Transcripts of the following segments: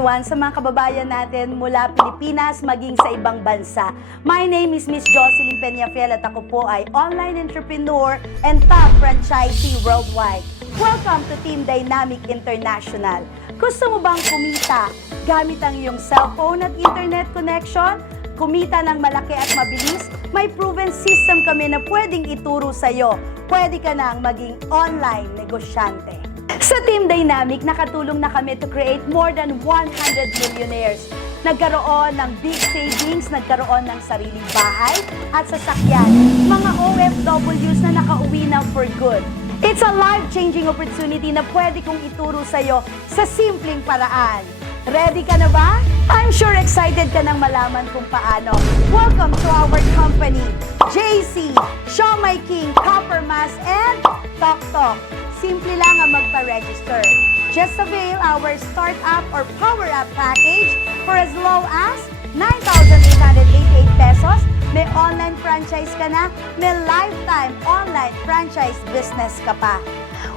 everyone sa mga kababayan natin mula Pilipinas maging sa ibang bansa. My name is Miss Jocelyn Peñafiel at ako po ay online entrepreneur and top franchisee worldwide. Welcome to Team Dynamic International. Gusto mo bang kumita gamit ang iyong cellphone at internet connection? Kumita ng malaki at mabilis? May proven system kami na pwedeng ituro sa'yo. Pwede ka nang maging online negosyante. Sa Team Dynamic, nakatulong na kami to create more than 100 millionaires. Nagkaroon ng big savings, nagkaroon ng sariling bahay at sasakyan. Mga OFWs na nakauwi na for good. It's a life-changing opportunity na pwede kong ituro sa'yo sa simpleng paraan. Ready ka na ba? I'm sure excited ka nang malaman kung paano. Welcome to our company, JC, Show My King, Copper Mass, and Talk Talk. Simple lang ang magpa-register. Just avail our Startup or Power Up package for as low as 9,888 pesos. May online franchise ka na, may lifetime online franchise business ka pa.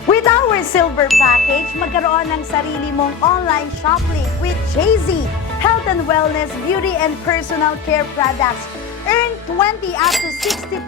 With our Silver package, magkaroon ng sarili mong online shop link with JZ, Health and Wellness, Beauty and Personal Care Products. Earn 20 up to 60%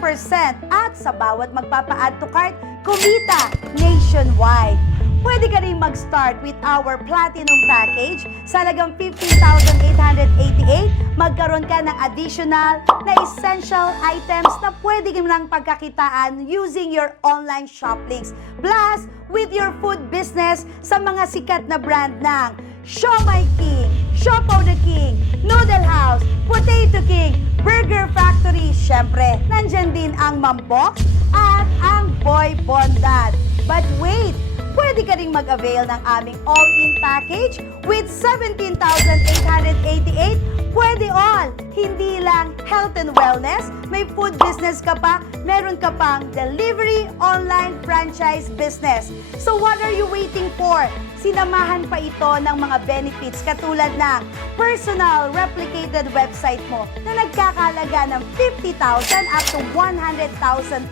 at sa bawat magpapa-add to cart, kumita nationwide. Pwede ka rin mag-start with our Platinum package sa halagang 15,888. Magkaroon ka ng additional na essential items na pwede ka nang pagkakitaan using your online shop links. Plus, with your food business sa mga sikat na brand ng Show My King, Shopo the King, Noodle House, Potato King, Burger Factory, syempre, nandyan din ang Mambox at ang Boy Bondat. But wait, pwede ka ring mag-avail ng aming all-in package with 17,888. Pwede all, hindi lang health and wellness, may food business ka pa, meron ka pang delivery online franchise business. So what are you waiting for? Sinamahan pa ito ng mga benefits katulad ng personal replicated website mo na nagkakalaga ng 50,000 up to 100,000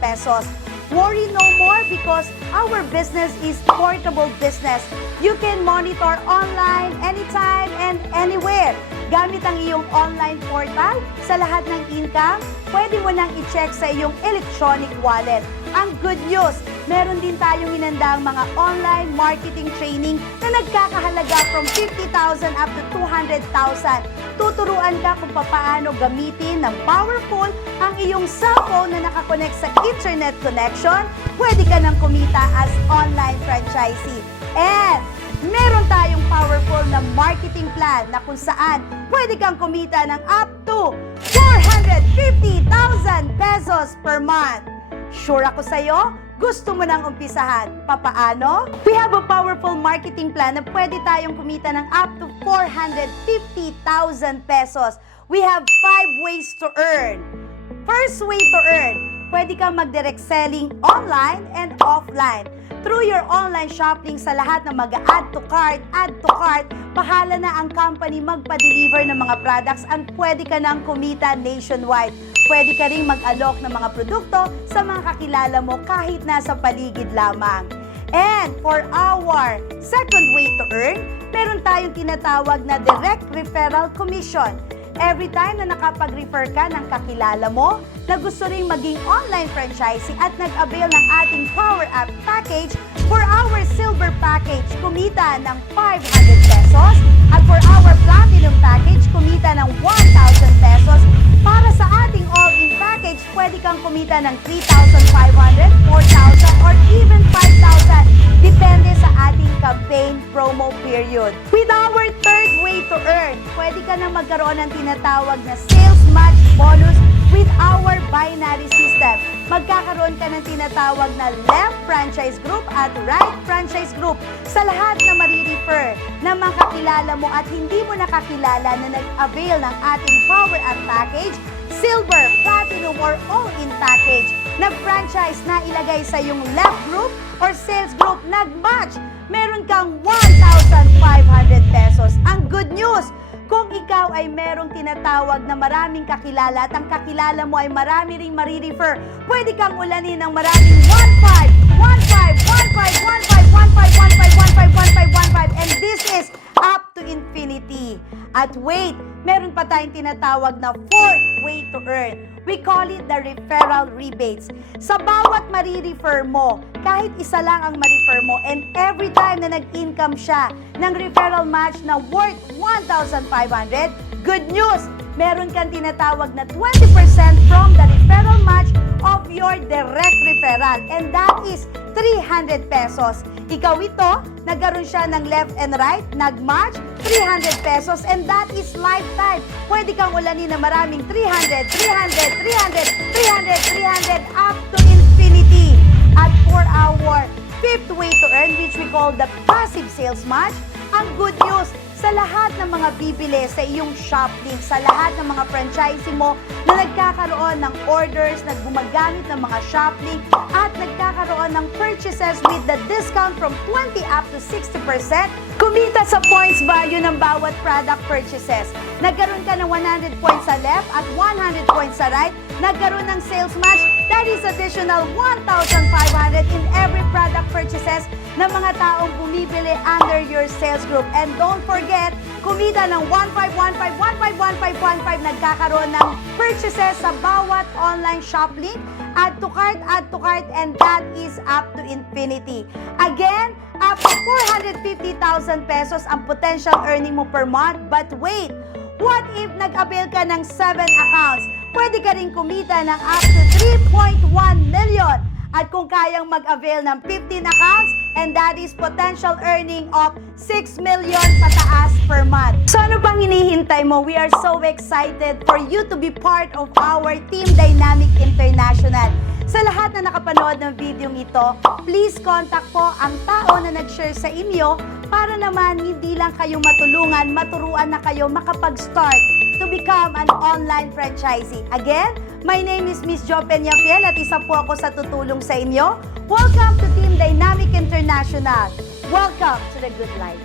pesos. Worry no more because our business is portable business. You can monitor online anytime and anywhere. Gamit ang iyong online portal sa lahat ng income, pwede mo nang i-check sa iyong electronic wallet. Ang good news, meron din tayong hinandang mga online marketing training na nagkakahalaga from 50,000 up to 200,000. Tuturuan ka kung paano gamitin ng powerful ang iyong cellphone na nakakonect sa internet connection. Pwede ka nang kumita as online franchisee. And meron tayong powerful na marketing plan na kung saan pwede kang kumita ng up to 450,000 pesos per month. Sure ako sa'yo, gusto mo nang umpisahan. Papaano? We have a powerful marketing plan na pwede tayong kumita ng up to 450,000 pesos. We have 5 ways to earn. First way to earn, pwede kang mag-direct selling online and offline. Through your online shopping sa lahat na mag-add to cart, bahala na ang company magpa-deliver ng mga products and pwede ka nang kumita nationwide. Pwede ka rin mag-alok ng mga produkto sa mga kakilala mo kahit nasa paligid lamang. And for our second way to earn, meron tayong tinatawag na direct referral commission. Every time na nakapag-refer ka ng kakilala mo na gusto rin maging online franchising at nag-avail ng ating Power Up package, for our Silver package, kumita ng 500 pesos at for our Platinum package, kumita ng 1,000 pesos. Para sa ating all-in package, pwede kang kumita ng 3,500, 4,000, or even 5,000. Depende sa ating campaign promo period. With our third way to earn, pwede ka nang magkaroon ng tinatawag na sales match bonus with our binary system. Magkakaroon ka ng tinatawag na left franchise group at right franchise group sa lahat na marirefer na makakilala mo at hindi mo nakakilala na nag-avail ng ating Power Up package, Silver, Platinum, or all-in package. Nag-franchise na ilagay sa iyong left group or sales group, nag-match. Meron kang 1,500 pesos. Ang good news, kung ikaw ay merong tinatawag na maraming kakilala at ang kakilala mo ay marami ring marirefer, pwede kang ulanin ng maraming 1,500, 1,500, 1,500, 1,500, 1,500, 1,500, 1,500, and this is up to infinity. At wait, meron pa tayong tinatawag na fourth way to earn. We call it the referral rebates. Sa bawat marirefer mo, kahit isa lang ang ma-refer mo, and every time na nag-income siya ng referral match na worth 1,500, good news! Meron kang tinatawag na 20% from the referral match of your direct referral. And that is 300 pesos. Ikaw ito, nagkaroon siya ng left and right, nag-match, 300 pesos, and that is lifetime. Pwede kang ulanin na maraming 300, 300, 300, 300, 300, up to infinity. At for our fifth way to earn, which we call the passive sales match, ang good news, sa lahat ng mga bibili sa iyong shop link, sa lahat ng mga franchisee mo na nagkakaroon ng orders, naggumagamit ng mga shop link, at nagkakaroon ng purchases with the discount from 20 up to 60%, kumita sa points value ng bawat product purchases. Nagkaroon ka ng 100 points sa left at 100 points sa right, nagkaroon ng sales match, that is additional 1,500 in every product purchases ng mga taong bumibili under your sales group. And don't forget, kumita ng 1,515, 1,515, 1,515, nagkakaroon ng purchases sa bawat online shop link, add to cart, and that is up to infinity. Again, up to 450,000 pesos ang potential earning mo per month. But wait, what if nag-avail ka ng 7 accounts? Pwede ka rin kumita ng up to 3.1 million. At kung kayang mag-avail ng 15 accounts, and that is potential earning of 6 million pataas per month. So ano pang hinihintay mo? We are so excited for you to be part of our Team Dynamic International. Sa lahat na nakapanood ng video ito, please contact po ang tao na nag-share sa inyo para naman hindi lang kayo matulungan, maturuan na kayo makapag-start to become an online franchisee. Again, my name is Miss Jo Peñafiel at isa po ako sa tutulong sa inyo. Welcome to Team Dynamic International. Welcome to the good life.